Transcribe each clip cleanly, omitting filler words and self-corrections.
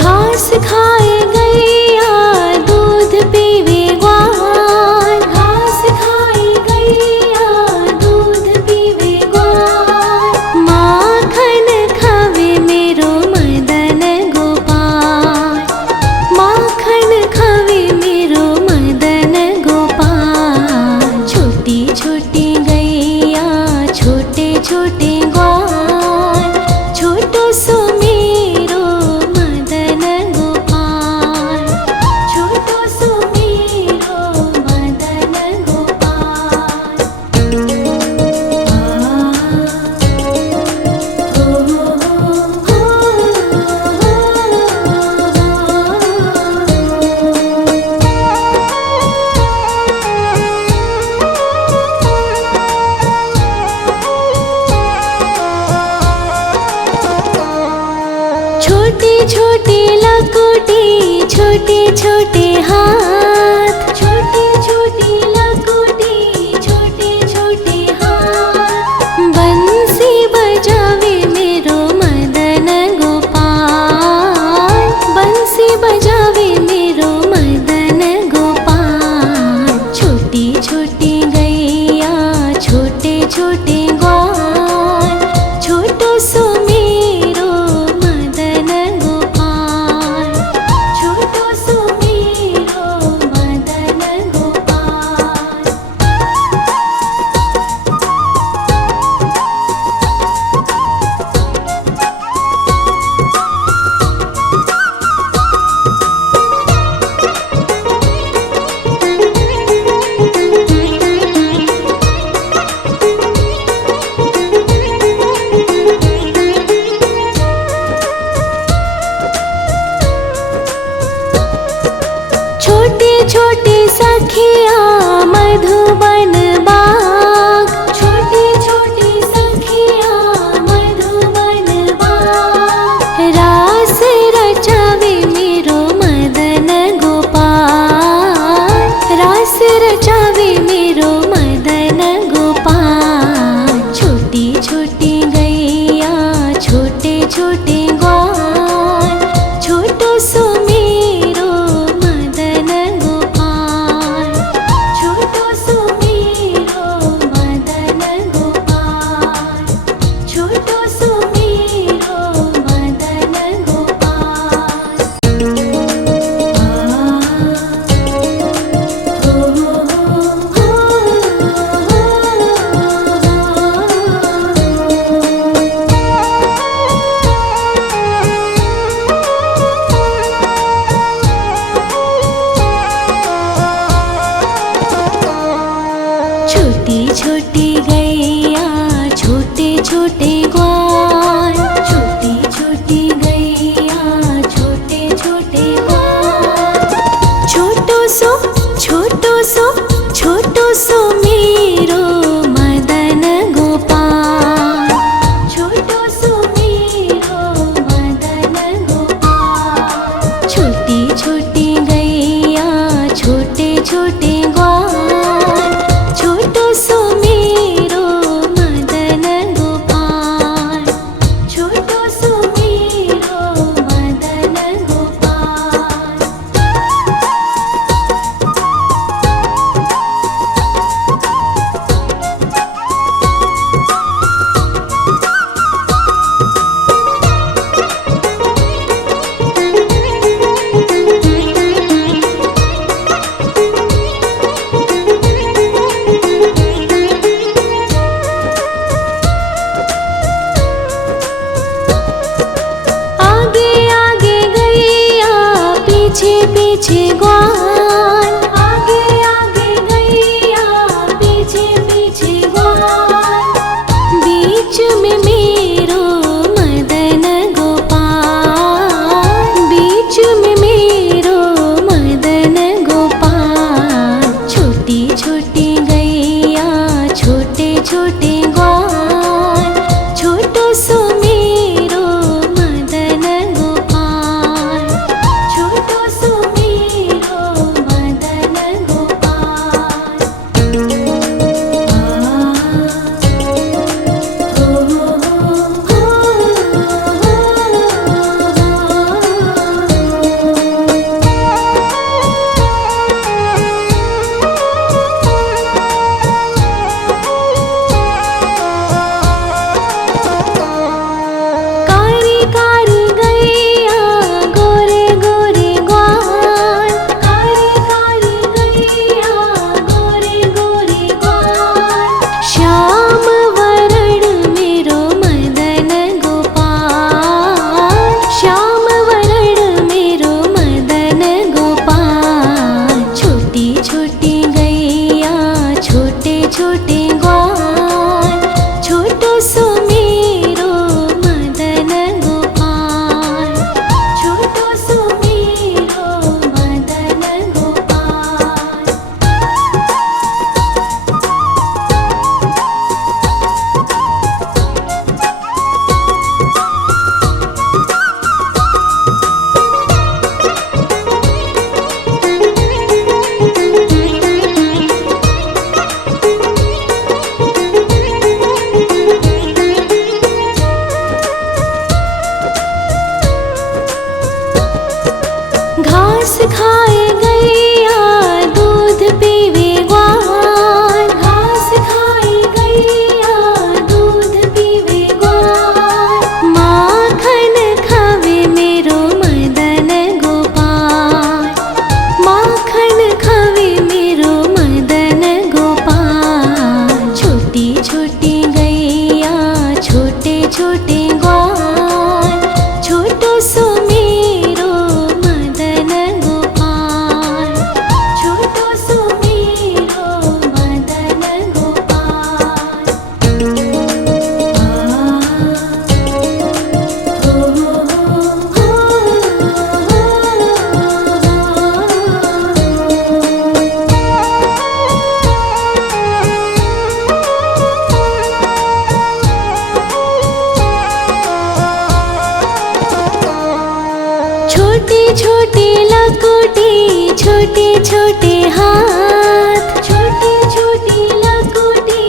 घास खाए गैया दूध पीवे ग्वाल, घास खाए गैया दूध पीवे ग्वाल। माखन खावे मेरो मदन गोपाल, माखन खावे मेरो मदन गोपाल। छोटी छोटी गैया छोटे छोटे ग्वाल, छोटो सो मेरो मदन गोपाल, छोटो सो मेरो मदन गोपाल। छोटी छोटी लकोटी छोटे छोटे हाथ, छोटी छोटी लकोटी छोटे छोटे हाथ। बंसी बजावे मेरो मदन गोपाल, बंसी बजावे मेरो मदन गोपाल। छोटी छोटी गैया छोटे छोटे ग्वाल, छोटो सो मेरो मदन गोपाल, छोटो सो मेरो मदन गोपाल। छोटे छोटे सखिया मधुबन बाग, छोटे छोटे सखिया मधुबन बाग। रास रचावे मेरो मदन गोपाल, रास रचावे मेरो मदन गोपाल। छोटी छोटी गैया छोटे छोटे ग्वाल, छोटो सो मेरो मदन गोपाल, छोटो सो मेरो मदन गोपाल, छोटो सो मेरो मदन गोपाल। छोटी छोटी गैया छोटे छोटे ग्वाल, छोटी छोटी गैया छोटे छोटे ग्वाल। छोटो सो छोटो सो छोटो सो मेरो मदन गोपाल, छोटो सो मेरो मदन गोपाल। छोटी छोटी गैया छोटे छोटे ग्वाल, छोटो सो मेरो मदन गोपाल, छोटो सो मेरो मदन गोपाल। आगे आगे गैया पीछे पीछे ग्वाल, आगे आगे गैया पीछे पीछे ग्वाल। बीच में मेरो मदन गोपाल, बीच में मेरो मदन गोपाल। छोटी छोटी गैया छोटे छोटे ग्वाल, छोटो सो मेरो मदन गोपाल, छोटो सो मेरो घास खाए गैया दूध पीवे ग्वाल, घास खाए गैया दूध पीवे ग्वाल, माखन खावे मेरो मदन गोपाल, माखन खावे मेरो मदन गोपाल। छोटी छोटी गैया छोटे छोटे ग्वाल, छोटो सो मेरो मदन गोपाल, छोटो सो मेरो मदन गोपाल। छोटे छोटे लकोटी छोटे छोटे हाथ, छोटे छोटे लकोटी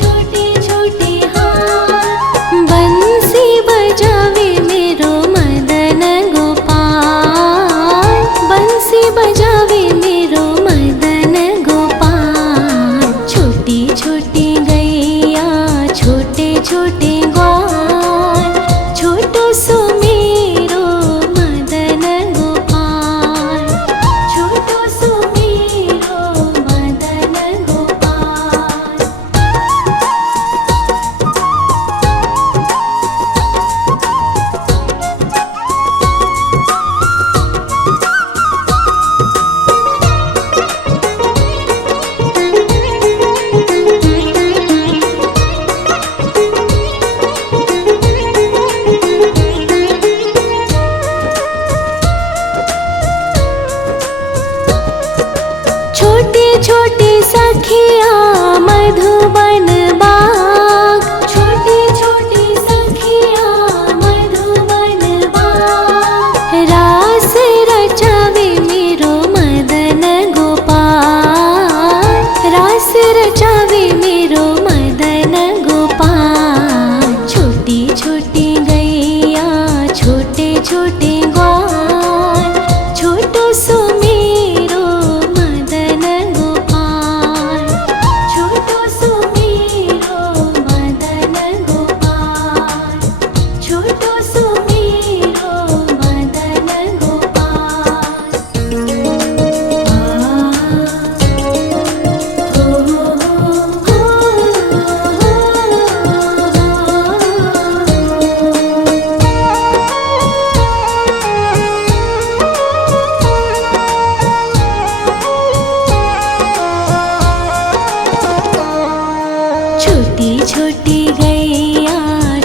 छोटे छोटे हाथ, बंसी बजावे मेरो मदन गोपाल, बंसी बजावे मेरो मदन गोपाल। छोटी छोटी गैया छोटे छोटे ग्वाल, छोटो सो मेरो मदन गोपाल, छोटो सो मेरो मदन गोपाल। छोटे छोटे सखिया मधुबन बाग, छोटे छोटे सखिया मधुबन बाग, रास रचावे मेरो मदन गोपाल, रास रचावे मेरो मदन गोपाल। छोटी छोटी गैया छोटे छोटे ग्वाल, छोटो सो मेरो मदन गोपाल, छोटो सो मेरो मदन गोपाल, छोटो सो मेरो मदन गोपाल। छोटी छोटी गैया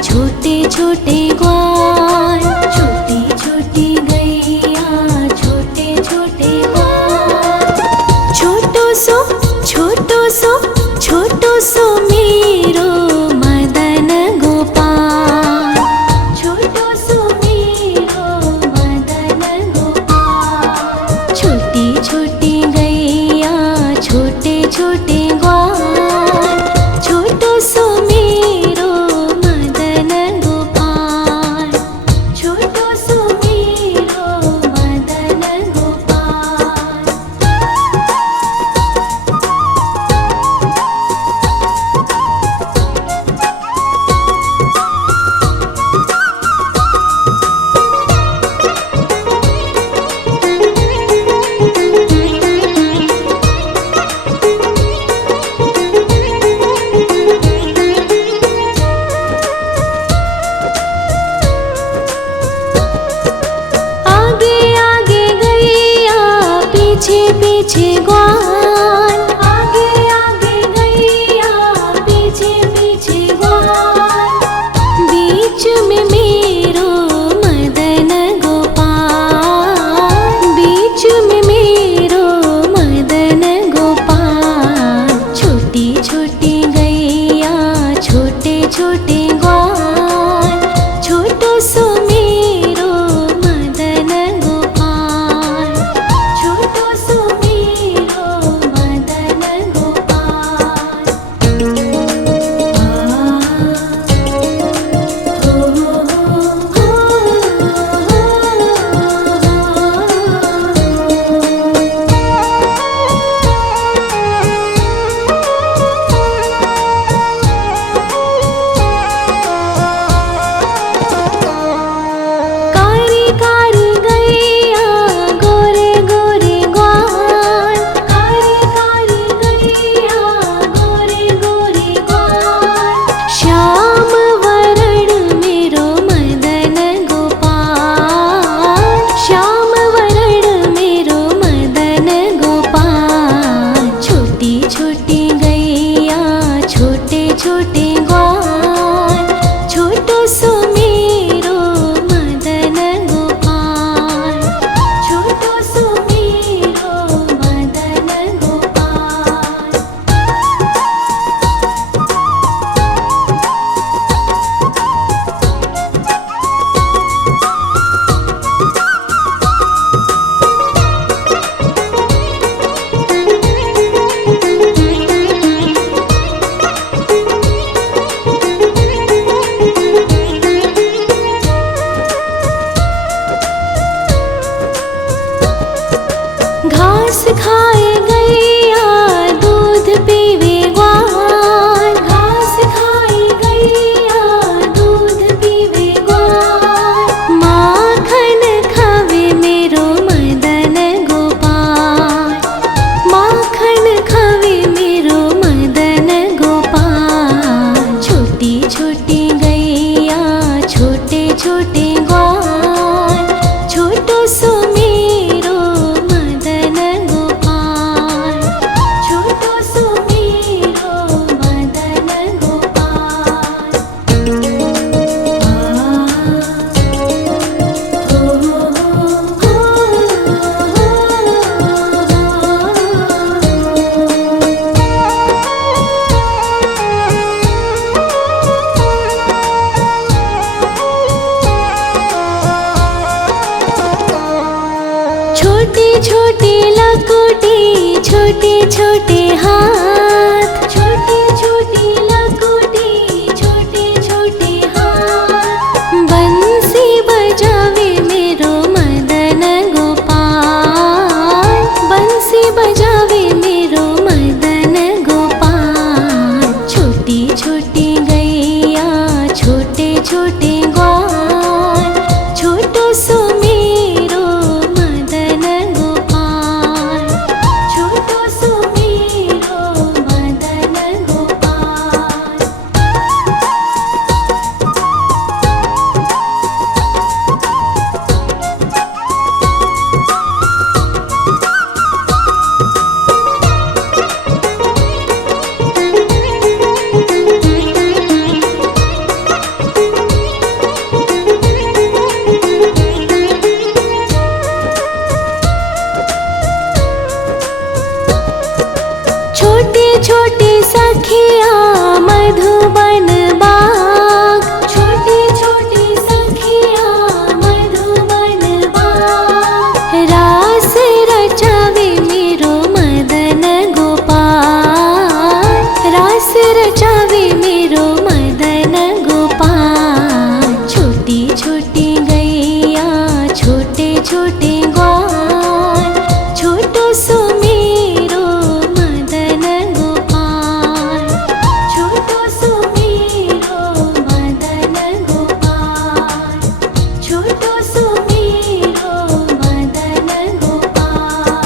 छोटे छोटे ग्वाल, छोटी छोटी गैया छोटे छोटे ग्वाल, छोटो सो छोटो सो छोटो सो मेरो मदन गोपाल, छोटो सो मेरो मदन गोपाल। छोटी छोटी गैया छोटे छोटे ग्वाल, छोटो सो मेरो मदन गोपाल, छोटो सो मेरो मदन गोपाल। आगे आगे गैया पीछे पीछे ग्वाल, आगे आगे गैया पीछे पीछे ग्वाल, बीच में मेरो मदन गोपाल, बीच में मेरो मदन गोपाल। छोटी छोटी गैया छोटे छोटे ग्वाल, छोटो सो मेरो मदन गोपाल, छोटो सो मेरो छोटे छोटे लकोटे छोटे छोटे हाथ, छोटे छोटे लकोटे छोटे छोटे हाथ। बंसी बजावे मेरो मदन गोपाल, बंसी बजावे मेरो मदन गोपाल। छोटी छोटी गैया छोटे छोटे ग्वाल, छोटो सो मेरो मदन गोपाल, छोटो सो मेरो मदन गोपाल। छोटे छोटे सखिया मधुबन बाग, छोटे छोटे सखिया मधुबन बाग। रास रचावे मेरो मदन गोपाल, रास रचावे मेरो मदन गोपाल। छोटी छोटी गैया छोटे छोटे ग्वाल, छोटो सो मेरो मदन गोपाल, छोटो सो मेरो मदन गोपाल, छोटो सो मेरो मदन गोपाल।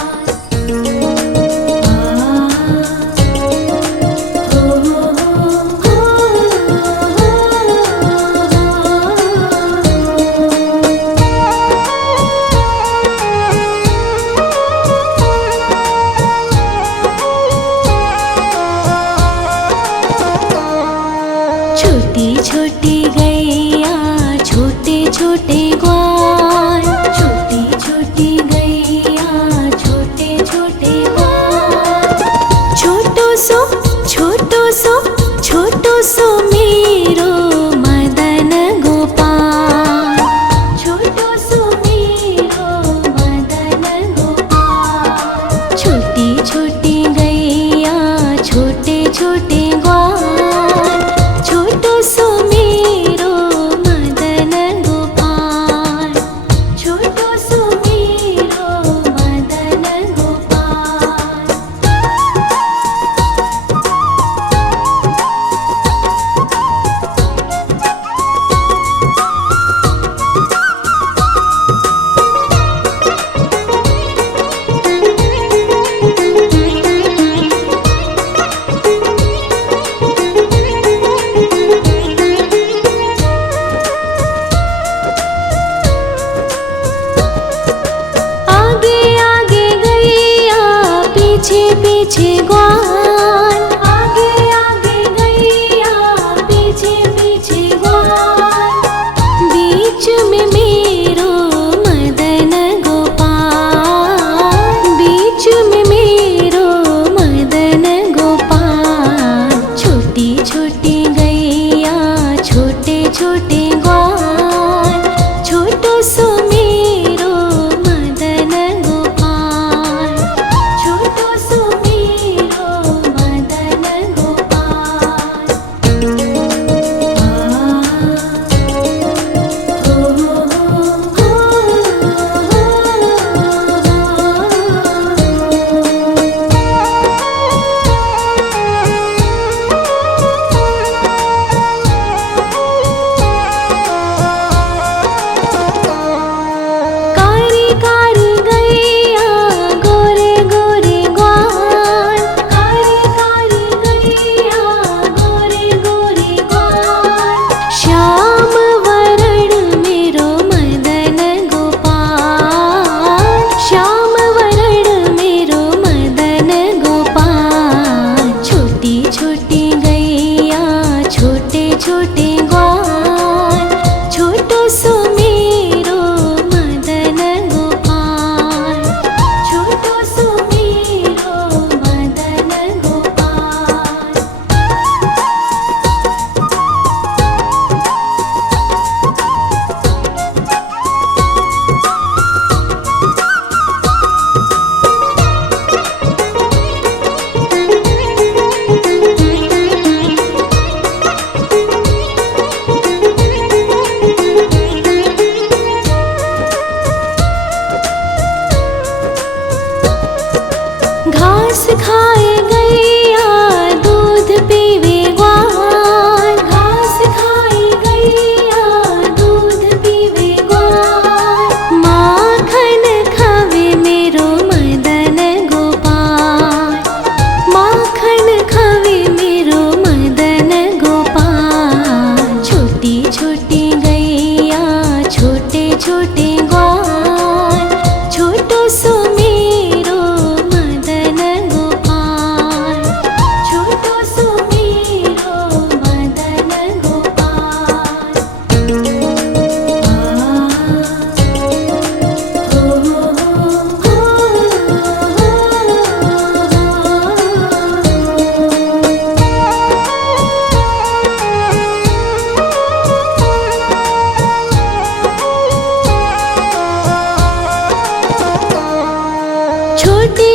छोटी छोटी गैया छोटे छोटे ग्वाल, छोटी छोटी गैया छोटे छोटे ग्वाल। छोटो सो छोटो सो छोटो सो मेरो मदन गोपाल, छोटो सो मेरो मदन गोपाल। छोटी छोटी गैया छोटे छोटे ग्वाल, छोटो सो मेरो मदन गोपाल, छोटो सो मेरो मदन गोपाल। आगे आगे गैया पीछे पीछे ग्वाल, आगे आगे गैया पीछे पीछे ग्वाल। बीच में मेरो मदन गोपाल, बीच में मेरो मदन गोपाल। छोटी छोटी गैया छोटे छोटे ग्वाल, छोटो सो मेरो मदन गोपाल, छोटो सो मेरो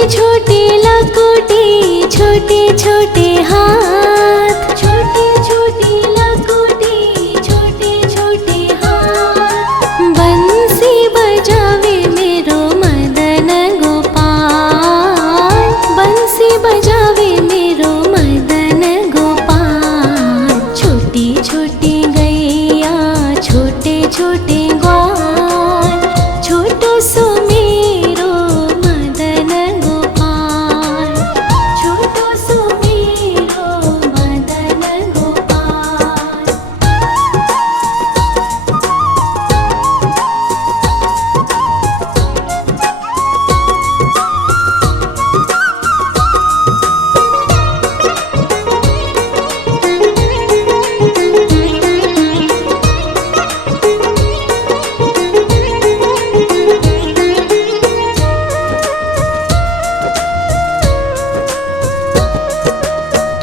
छोटी लकुटी छोटे छोटे हाथ, छोटी छोटी लकुटी छोटे छोटे हाथ। बंसी बजावे मेरो मदन गोपाल, बंसी बजावे मेरो मदन गोपाल। छोटी छोटी गैया छोटे छोटे ग्वाल, छोटो सो मेरो मदन गोपाल, छोटो सो मेरो मदन गोपाल।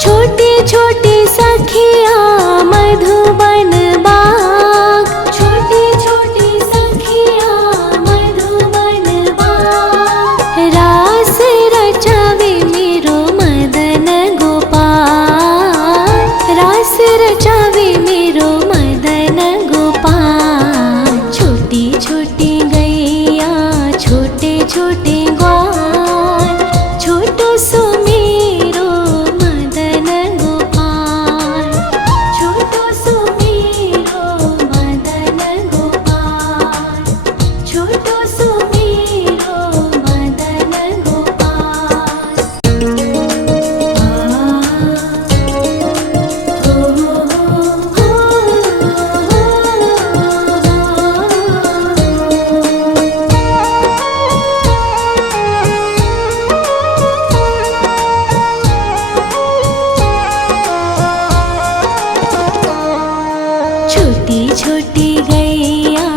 छोटे छोटे सखिया मधुबन बाग, छोटे छोटे सखिया मधुबन बाग। रास रचावे मेरो मदन गोपाल, रास रचावे मेरो मदन गोपाल। छोटी छोटी गैया छोटे छोटे ग्वाल, छोटो सो मेरो मदन गोपाल, छोटो सो मेरो मदन गोपाल, छोटो सो मेरो मदन गोपाल। छोटी छोटी गैया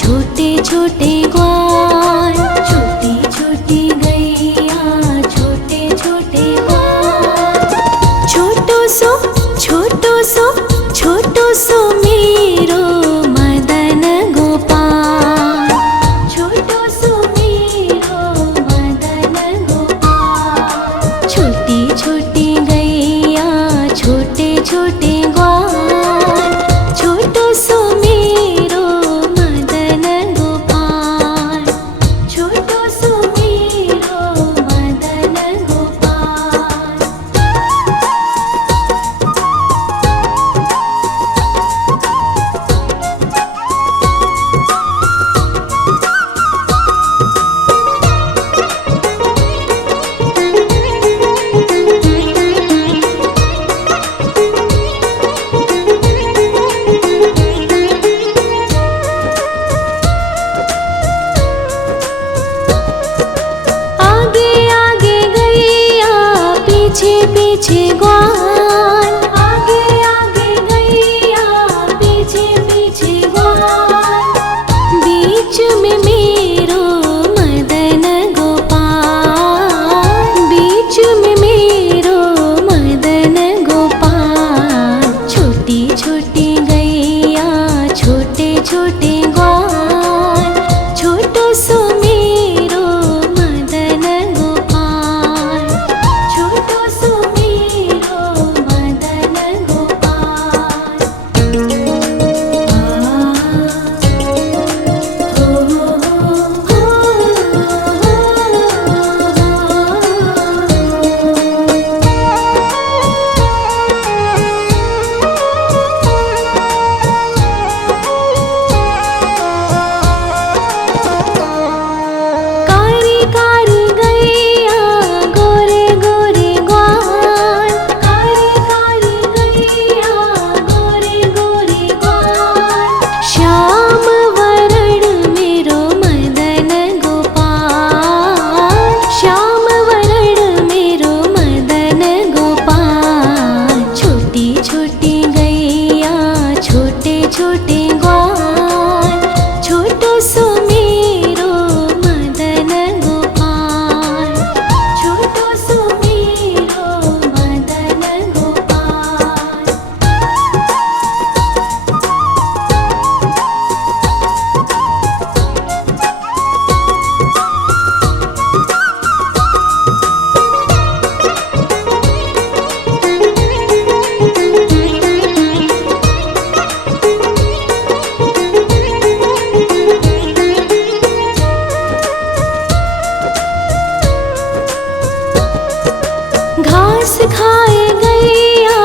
छोटे छोटे ग्वाल, छोटी छोटी गैया छोटे छोटे ग्वाल। छोटो सो छोटो सो छोटो सो मेरो मदन गोपाल, छोटो सो मेरो मदन गोपाल। छोटी छोटी गैया छोटे छोटे ग्वाल, छोटो सो मेरो मदन गोपाल, छोटो सो मेरो मदन गोपाल। आगे आगे गैया पीछे पीछे ग्वाल, आगे आगे गैया पीछे पीछे ग्वाल। बीच में मेरो मदन गोपाल, बीच में मेरो मदन गोपाल। छोटी छोटी गैया छोटे छोटे ग्वाल, छोटो सो मेरो मदन गोपाल, छोटो सो मेरो खाए गैया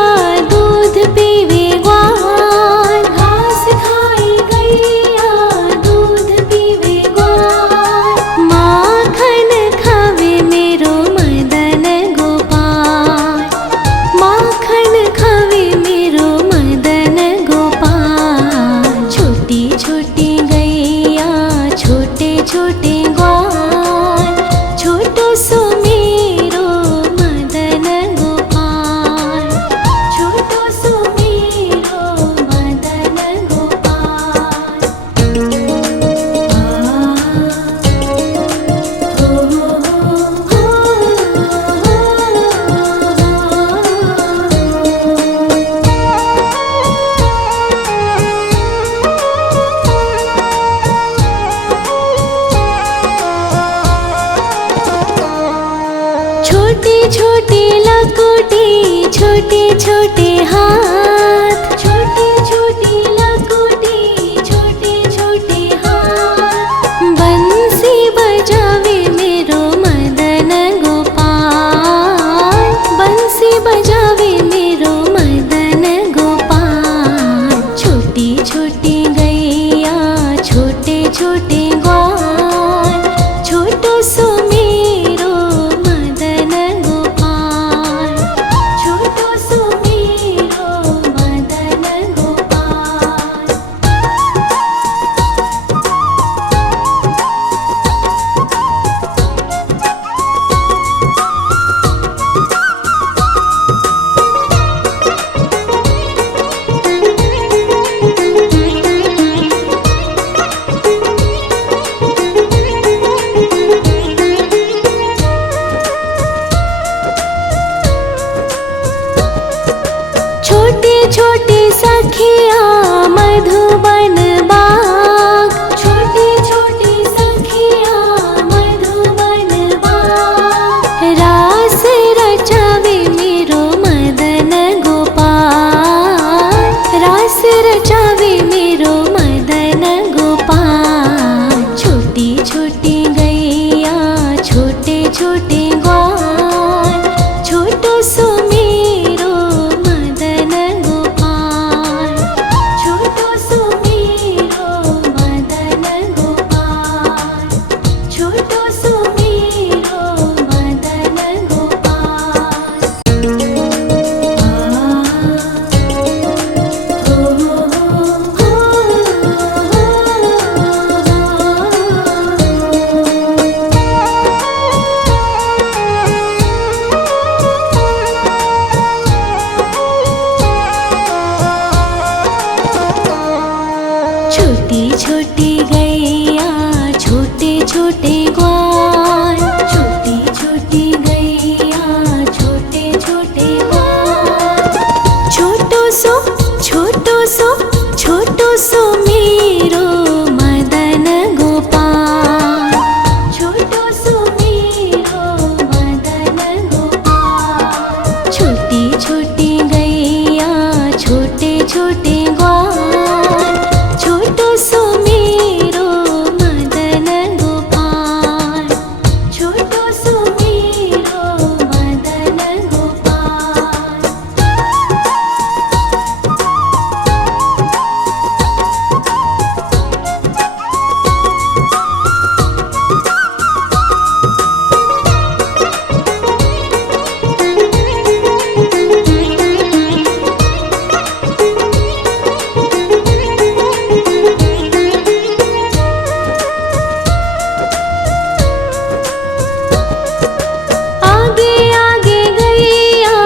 दूध पीवे ग्वाल, घास खाए गैया दूध पीवे ग्वाल, माखन खावे मेरो मदन गोपाल, माखन खावे मेरो मदन गोपाल। छोटी छोटी गैया छोटे छोटे ग्वाल, छोटो सो मेरो मदन गोपाल, छोटो सो मेरो मदन गोपाल। छोटी छोटी लकुटी छोटे छोटे हाथ, छोटी छोटी लकुटी छोटे छोटे हाथ, बंसी बजावे मेरो मदन गोपाल, बंसी बजावे मेरो मदन गोपाल। छोटी छोटी गैया छोटे छोटे ग्वाल, छोटो सो मेरो मदन गोपाल, छोटो सो मेरो मदन गोपाल। छोटे छोटे सखिया मधुबन बाग, छोटे छोटे सखिया मधुबन बाग, रास रचावे मेरो मदन गोपाल, रास रचावे मेरो मदन गोपाल। छोटी छोटी गैया छोटे छोटे ग्वाल, छोटो सो मेरो मदन गोपाल, छोटो सो मेरो मदन गोपाल, छोटो सो मेरो मदन गोपाल। छोटी छोटी गैया छोटे छोटे ग्वाल, छोटी छोटी गैया छोटे छोटे ग्वाल, छोटो सो छोटो सो मेरो मदन गोपाल, छोटो सो मेरो मदन गोपाल। छोटी छोटी गैया छोटे छोटे ग्वाल, छोटो सो मेरो मदन गोपाल, छोटो सो मेरो मदन गोपाल। आगे आगे गैया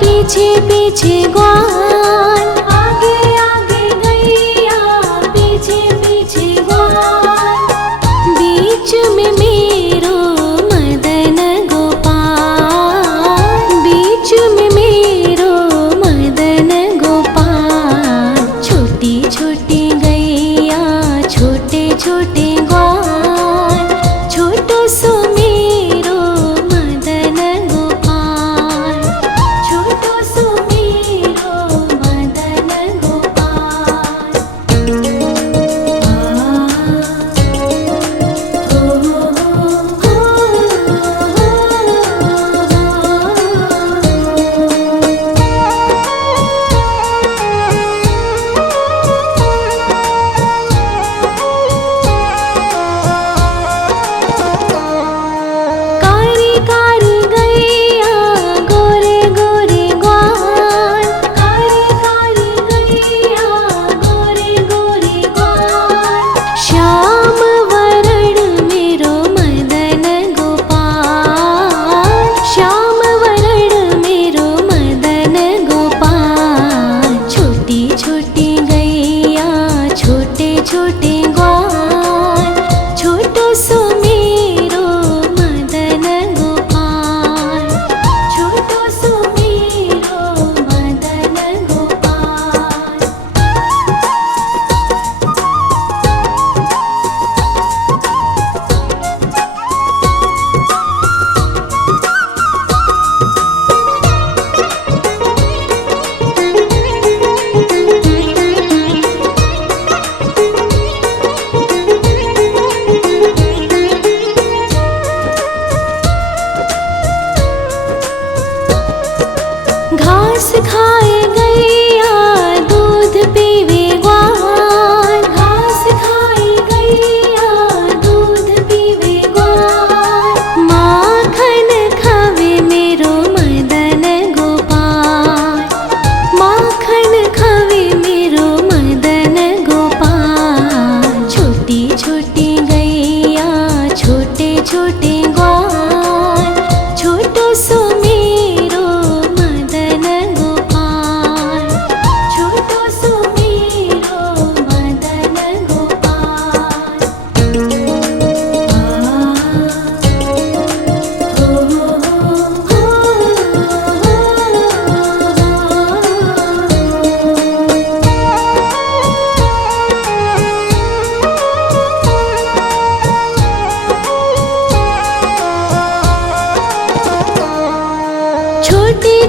पीछे पीछे ग्वाल, आगे आगे गैया पीछे पीछे ग्वाल, बीच में मेरो मदन गोपाल, बीच में मेरो मदन गोपाल। छोटी छोटी गैया छोटे छोटे ग्वाल, छोटो सो मेरो मदन गोपाल, छोटो सो मेरो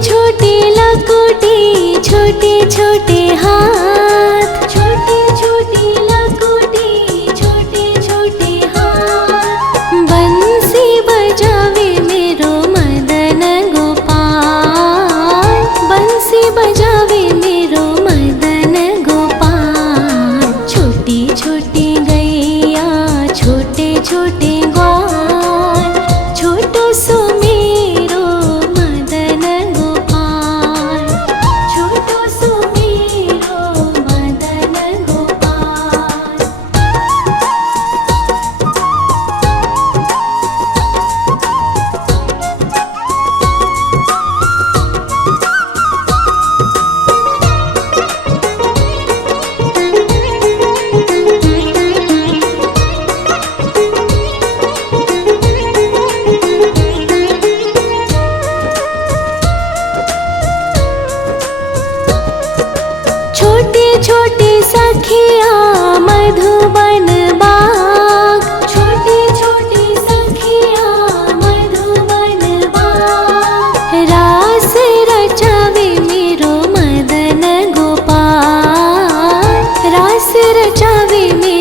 छोटी लकोटी, छोटे छोटे हाथ, छोटी छोटी लकोटी, छोटे छोटे हाथ। बंसी बजावे मेरो मदन गोपाल, बंसी बजावे मेरो मदन गोपाल। छोटी छोटी गैया, छोटे छोटे ग्वाल, छोटो सो मेरो मदन गोपाल, छोटो सो मेरो मदन गोपाल। छोटे छोटे सखिया मधुबन बाग, छोटे छोटे सखिया मधुबन बाग। रास रचावे मेरो मदन गोपाल, रास रचावे मेरो